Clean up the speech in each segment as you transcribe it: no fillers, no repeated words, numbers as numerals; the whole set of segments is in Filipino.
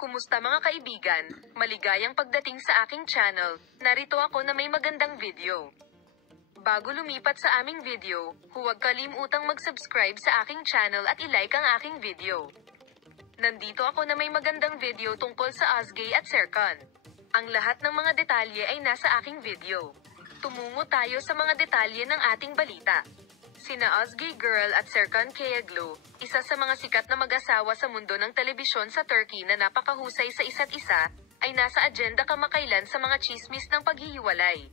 Kumusta mga kaibigan? Maligayang pagdating sa aking channel. Narito ako na may magandang video. Bago lumipat sa aming video, huwag kalimutang mag-subscribe sa aking channel at i-like ang aking video. Nandito ako na may magandang video tungkol sa Ozgie at Serkan. Ang lahat ng mga detalye ay nasa aking video. Tumungo tayo sa mga detalye ng ating balita. Sina Ozgie Gürel at Serkan Kayaglu, isa sa mga sikat na mag-asawa sa mundo ng telebisyon sa Turkey na napakahusay sa isa't isa, ay nasa agenda kamakailan sa mga tsismis ng paghihiwalay.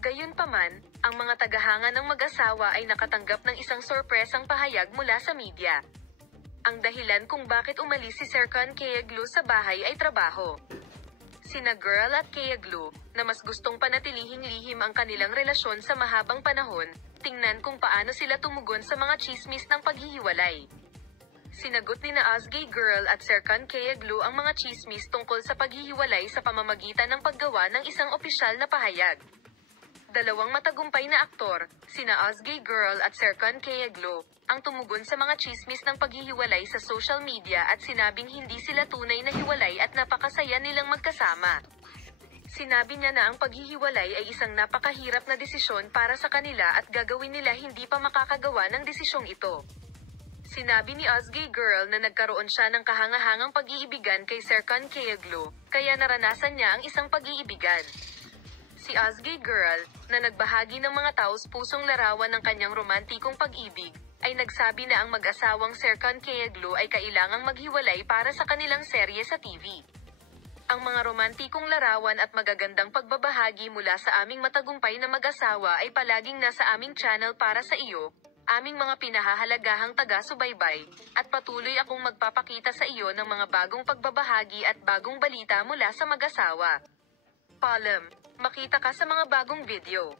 Gayunpaman, ang mga tagahanga ng mag-asawa ay nakatanggap ng isang sorpresang pahayag mula sa media. Ang dahilan kung bakit umalis si Serkan Kayaglu sa bahay ay trabaho. Sina Gürel at Kayaglu, na mas gustong panatilihing lihim ang kanilang relasyon sa mahabang panahon, tingnan kung paano sila tumugon sa mga tsismis ng paghihiwalay. Sinagot ni na Ozgie Gürel at Serkan Kayaglu ang mga tsismis tungkol sa paghihiwalay sa pamamagitan ng paggawa ng isang opisyal na pahayag. Dalawang matagumpay na aktor, sina Ozgie Gürel at Serkan Kayaglu, ang tumugon sa mga tsismis ng paghihiwalay sa social media at sinabing hindi sila tunay na hiwalay at napakasaya nilang magkasama. Sinabi niya na ang paghihiwalay ay isang napakahirap na desisyon para sa kanila at gagawin nila hindi pa makakagawa ng desisyong ito. Sinabi ni Ozgie Gürel na nagkaroon siya ng kahangahangang pag-iibigan kay Serkan Kayaglu, kaya naranasan niya ang isang pag-iibigan. Si Ozgie Gürel, na nagbahagi ng mga taos-pusong larawan ng kanyang romantikong pag-ibig, ay nagsabi na ang mag-asawang Serkan Kayaglu ay kailangang maghiwalay para sa kanilang serye sa TV. Ang mga romantikong larawan at magagandang pagbabahagi mula sa aming matagumpay na mag-asawa ay palaging nasa aming channel para sa iyo, aming mga pinahahalagahang taga-subaybay, at patuloy akong magpapakita sa iyo ng mga bagong pagbabahagi at bagong balita mula sa mag-asawa. Palem, makita ka sa mga bagong video.